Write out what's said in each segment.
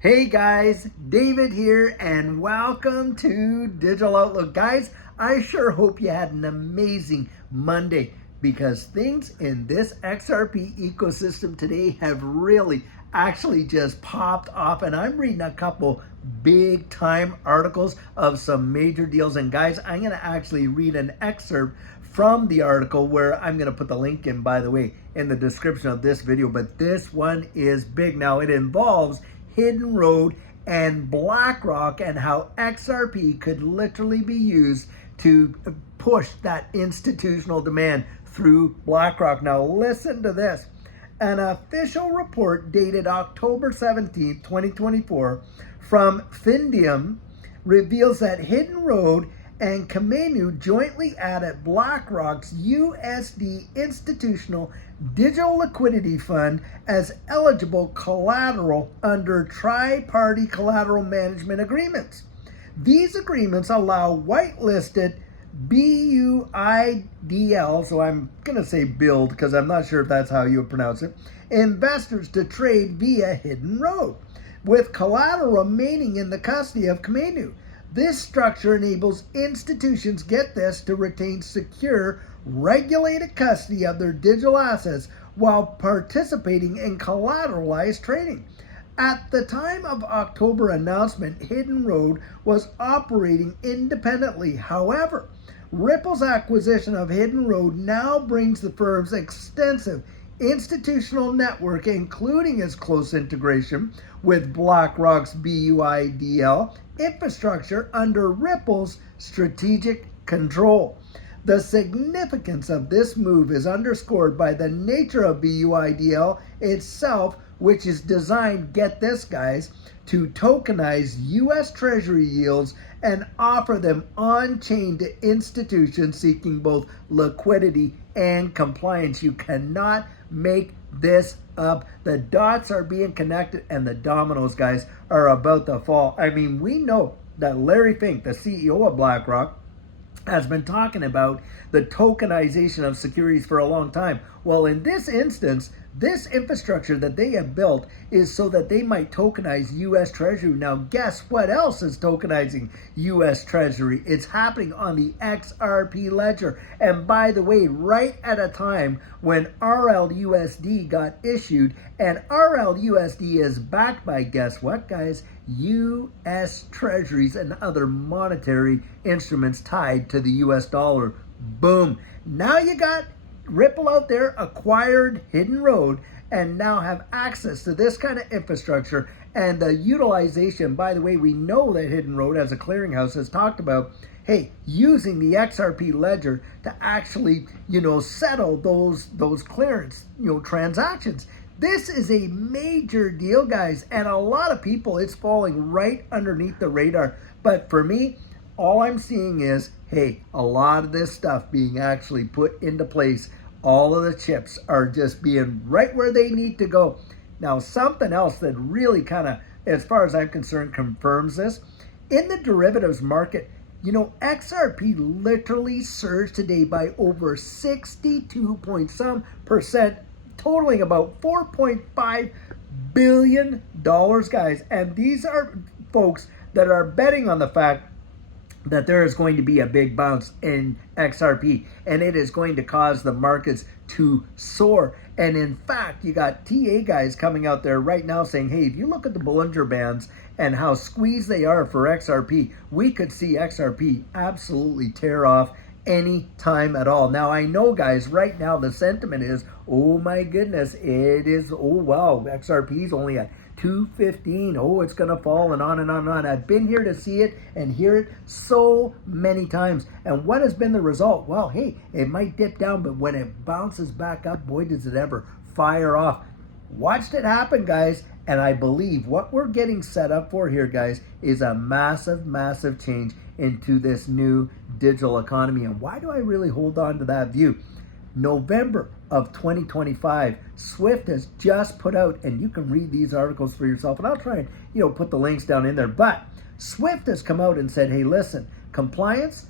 Hey guys, David here and welcome to Digital Outlook. Guys, I sure hope you had an amazing Monday because things in this XRP ecosystem today have really actually just popped off, and I'm reading a couple big time articles of some major deals. And guys, I'm going to actually read an excerpt from the article where I'm going to put the link in, by the way, in the description of this video. But this one is big. Now it involves Hidden Road and BlackRock and how XRP could literally be used to push that institutional demand through BlackRock. Now listen to this. An official report dated October 17th, 2024 from Findium reveals that Hidden Road and Kamenu jointly added BlackRock's USD Institutional Digital Liquidity Fund as eligible collateral under tri-party collateral management agreements. These agreements allow whitelisted BUIDL, so I'm going to say build because I'm not sure if that's how you would pronounce it, investors to trade via Hidden Road, with collateral remaining in the custody of Kamenu. This structure enables institutions, get this, to retain secure, regulated custody of their digital assets while participating in collateralized trading. At the time of October announcement, Hidden Road was operating independently. However, Ripple's acquisition of Hidden Road now brings the firm's extensive institutional network, including its close integration with BlackRock's BUIDL infrastructure, under Ripple's strategic control. The significance of this move is underscored by the nature of BUIDL itself, which is designed, get this guys, to tokenize U.S. Treasury yields and offer them on-chain to institutions seeking both liquidity and compliance. You cannot make this up. The dots are being connected and the dominoes, guys, are about to fall. I mean, we know that Larry Fink, the CEO of BlackRock, has been talking about the tokenization of securities for a long time. Well, in this instance, this infrastructure that they have built is so that they might tokenize U.S. Treasury. Now, guess what else is tokenizing U.S. Treasury? It's happening on the XRP ledger. And by the way, right at a time when RLUSD got issued, and RLUSD is backed by, guess what, guys? U.S. Treasuries and other monetary instruments tied to the U.S. dollar. Boom. Now you got Ripple out there, acquired Hidden Road, and now have access to this kind of infrastructure and the utilization. By the way, we know that Hidden Road as a clearinghouse has talked about, hey, using the XRP ledger to actually, settle those clearance, transactions. This is a major deal, guys, and a lot of people, it's falling right underneath the radar. But for me, all I'm seeing is, hey, a lot of this stuff being actually put into place. All of the chips are just being right where they need to go. Now, something else that really kind of, as far as I'm concerned, confirms this, in the derivatives market, XRP literally surged today by over 62 point some percent, totaling about $4.5 billion, guys. And these are folks that are betting on the fact that there is going to be a big bounce in XRP, and it is going to cause the markets to soar. And in fact, you got TA guys coming out there right now saying, hey, if you look at the Bollinger Bands and how squeezed they are for XRP, we could see XRP absolutely tear off any time at all. Now, I know, guys, right now the sentiment is, oh my goodness, it is, oh wow, XRP is only at 215. Oh, it's going to fall, and on and on and on. I've been here to see it and hear it so many times. And what has been the result? Well, hey, it might dip down, but when it bounces back up, boy, does it ever fire off. Watched it happen, guys. And I believe what we're getting set up for here, guys, is a massive, massive change into this new digital economy. And why do I really hold on to that view? November of 2025, Swift has just put out, and you can read these articles for yourself, and I'll try and put the links down in there, but Swift has come out and said, hey, listen, compliance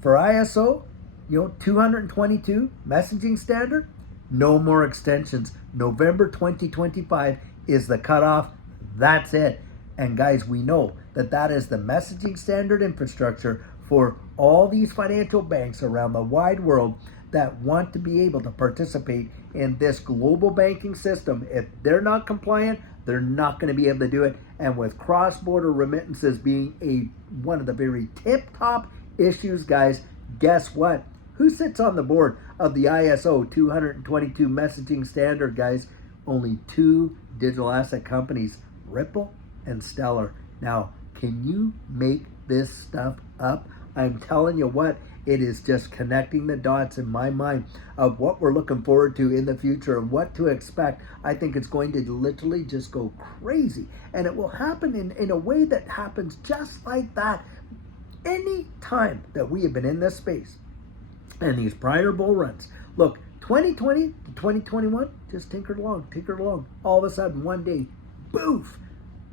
for ISO 222 messaging standard, no more extensions. November 2025 is the cutoff. That's it. And guys, we know that that is the messaging standard infrastructure for all these financial banks around the wide world that want to be able to participate in this global banking system. If they're not compliant, they're not going to be able to do it. And with cross-border remittances being one of the very tip-top issues, guys, guess what? Who sits on the board of the ISO 222 messaging standard, guys? Only two digital asset companies, Ripple and Stellar. Now, can you make this stuff up? I'm telling you what, it is just connecting the dots in my mind of what we're looking forward to in the future and what to expect. I think it's going to literally just go crazy. And it will happen in a way that happens just like that. Any time that we have been in this space and these prior bull runs, look, 2020 to 2021, just tinkered along. All of a sudden, one day, boof.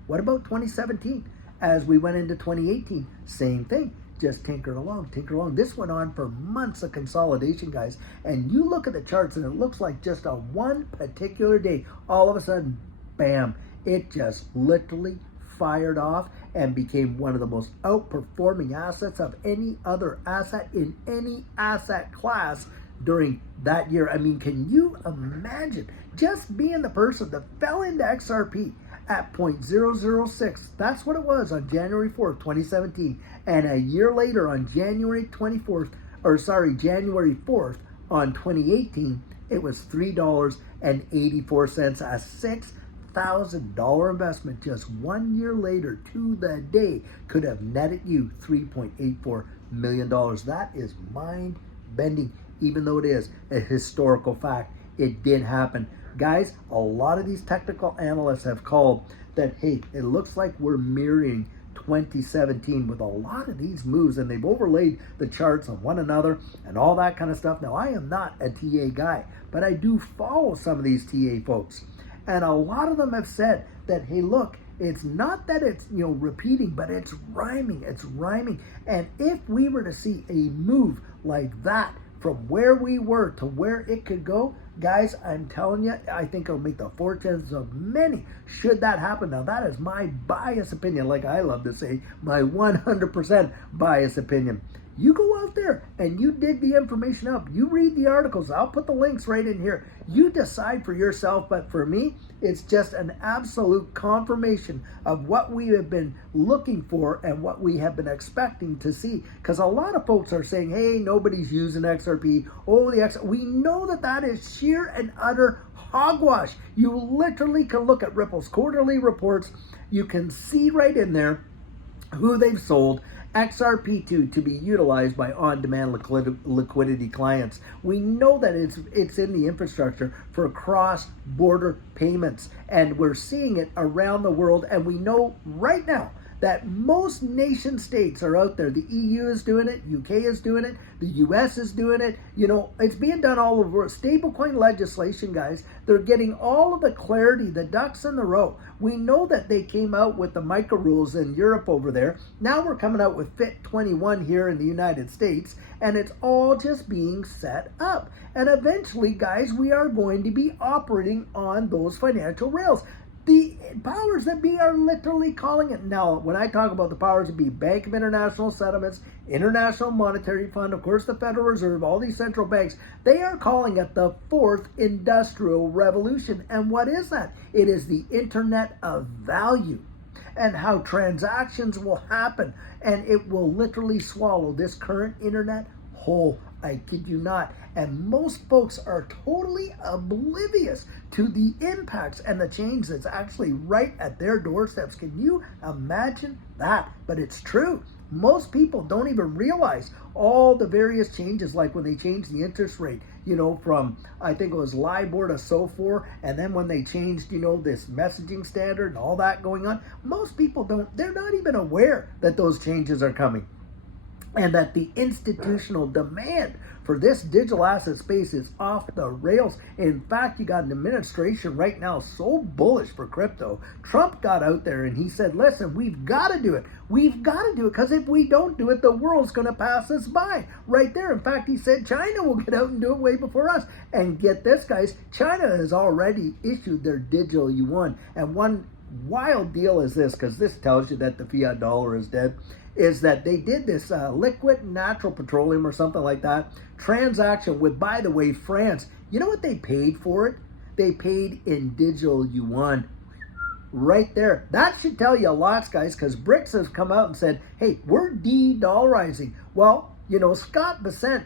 What about 2017? As we went into 2018, same thing. Just tinkered along. This went on for months of consolidation, guys. And you look at the charts and it looks like just on one particular day, all of a sudden, bam, it just literally fired off and became one of the most outperforming assets of any other asset in any asset class during that year. I mean, can you imagine just being the person that fell into XRP at 0.006? That's what it was on January 4th, 2017. And a year later on January 4th, on 2018, it was $3.84, a $6,000 investment just 1 year later to the day could have netted you $3.84 million. That is mind-bending, even though it is a historical fact. It did happen. Guys, a lot of these technical analysts have called that, hey, it looks like we're mirroring 2017 with a lot of these moves, and they've overlaid the charts on one another and all that kind of stuff. Now, I am not a TA guy, but I do follow some of these TA folks. And a lot of them have said that, hey, look, it's not that it's, repeating, but it's rhyming. And if we were to see a move like that from where we were to where it could go, guys, I'm telling you, I think it'll make the fortunes of many should that happen. Now, that is my biased opinion, like I love to say, my 100% biased opinion. You go out there and you dig the information up. You read the articles. I'll put the links right in here. You decide for yourself. But for me, it's just an absolute confirmation of what we have been looking for and what we have been expecting to see. Because a lot of folks are saying, hey, nobody's using XRP. We know that is sheer and utter hogwash. You literally can look at Ripple's quarterly reports. You can see right in there who they've sold XRP to be utilized by on-demand liquidity clients. We know that it's in the infrastructure for cross-border payments, and we're seeing it around the world, and we know right now that most nation states are out there. The EU is doing it, UK is doing it, the US is doing it. It's being done all over. Stablecoin legislation, guys, they're getting all of the clarity, the ducks in the row. We know that they came out with the micro rules in Europe over there. Now we're coming out with Fit 21 here in the United States, and it's all just being set up. And eventually, guys, we are going to be operating on those financial rails. The powers that be are literally calling it. Now, when I talk about the powers that be, Bank of International Settlements, International Monetary Fund, of course, the Federal Reserve, all these central banks, they are calling it the fourth industrial revolution. And what is that? It is the Internet of Value and how transactions will happen. And it will literally swallow this current internet whole. I kid you not. And most folks are totally oblivious to the impacts and the change that's actually right at their doorsteps. Can you imagine that? But it's true. Most people don't even realize all the various changes, like when they changed the interest rate, from, I think it was LIBOR to SOFR, and then when they changed, this messaging standard and all that going on. Most people they're not even aware that those changes are coming, and that the institutional demand for this digital asset space is off the rails. In fact, you got an administration right now so bullish for crypto. Trump got out there and he said, listen, we've got to do it. We've got to do it, because if we don't do it, the world's going to pass us by right there. In fact, he said China will get out and do it way before us. And get this, guys, China has already issued their digital yuan. And one wild deal is this, because this tells you that the fiat dollar is dead, is that they did this liquid natural petroleum or something like that transaction with, by the way, France. You know what they paid for it? They paid in digital yuan. Right there. That should tell you lots, guys, because BRICS has come out and said, hey, we're de-dollarizing. Well, Scott Bessent,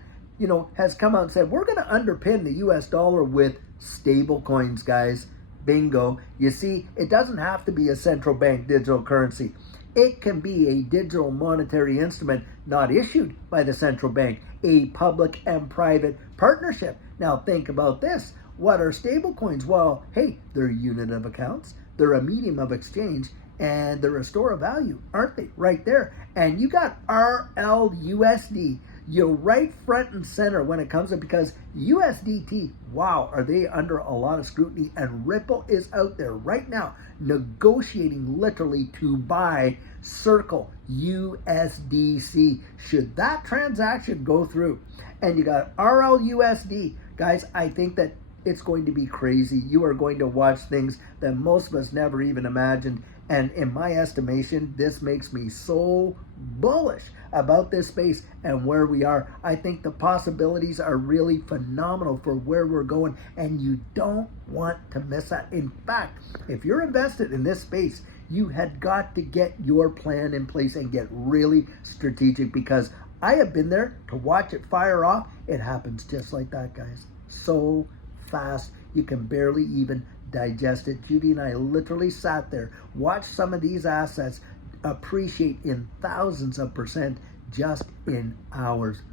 has come out and said, we're going to underpin the US dollar with stable coins, guys. Bingo. You see, it doesn't have to be a central bank digital currency. It can be a digital monetary instrument not issued by the central bank, a public and private partnership. Now think about this. What are stable coins? Well, hey, they're a unit of accounts. They're a medium of exchange, and they're a store of value, aren't they? Right there. And you got RLUSD. You're right front and center when it comes to, because USDT, wow, are they under a lot of scrutiny? And Ripple is out there right now negotiating literally to buy Circle USDC. Should that transaction go through? And you got RLUSD. Guys, I think that it's going to be crazy. You are going to watch things that most of us never even imagined. And in my estimation, this makes me so bullish about this space and where we are. I think the possibilities are really phenomenal for where we're going, and you don't want to miss that. In fact, if you're invested in this space, you had got to get your plan in place and get really strategic, because I have been there to watch it fire off. It happens just like that, guys. So fast, you can barely even digest it. Judy and I literally sat there, watched some of these assets appreciate in thousands of percent just in hours.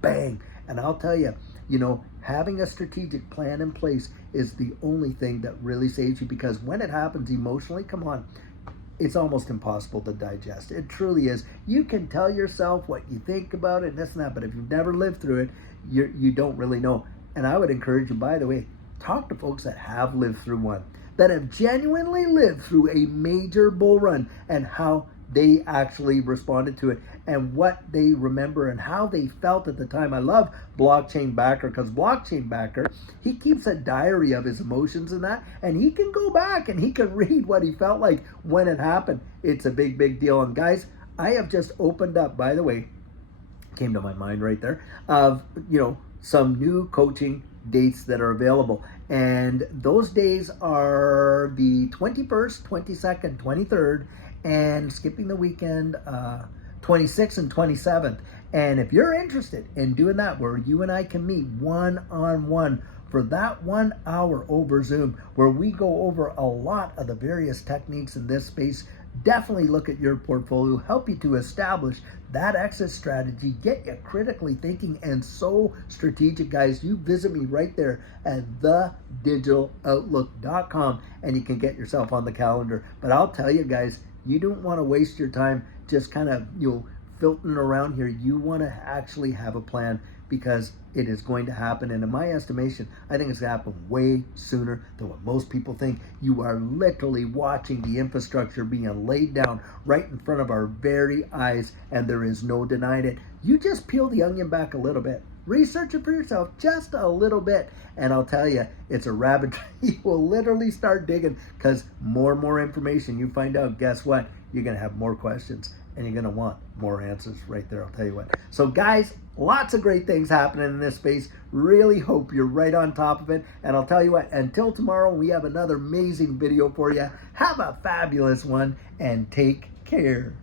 Bang. And I'll tell you, having a strategic plan in place is the only thing that really saves you, because when it happens emotionally, come on, it's almost impossible to digest. It truly is. You can tell yourself what you think about it and this and that, but if you've never lived through it, you don't really know. And I would encourage you, by the way, talk to folks that have lived through one, that have genuinely lived through a major bull run, and how they actually responded to it and what they remember and how they felt at the time. I love Blockchain Backer, because Blockchain Backer, he keeps a diary of his emotions and that, and he can go back and he can read what he felt like when it happened. It's a big, big deal. And guys, I have just opened up, by the way, came to my mind right there, of, some new coaching dates that are available. And those days are the 21st, 22nd, 23rd, and skipping the weekend, 26th and 27th. And if you're interested in doing that, where you and I can meet one-on-one for that 1 hour over Zoom, where we go over a lot of the various techniques in this space, definitely look at your portfolio, help you to establish that exit strategy, get you critically thinking and so strategic, guys. You visit me right there at thedigital.outlook.com, and you can get yourself on the calendar. But I'll tell you, guys, you don't want to waste your time just kind of filtering around here. You want to actually have a plan, because it is going to happen. And in my estimation, I think it's going to happen way sooner than what most people think. You are literally watching the infrastructure being laid down right in front of our very eyes, and there is no denying it. You just peel the onion back a little bit. Research it for yourself just a little bit, and I'll tell you, it's a rabbit trail. You will literally start digging, because more and more information you find out, guess what? You're going to have more questions, and you're going to want more answers right there. I'll tell you what. So guys, lots of great things happening in this space. Really hope you're right on top of it. And I'll tell you what, until tomorrow, we have another amazing video for you. Have a fabulous one, and take care.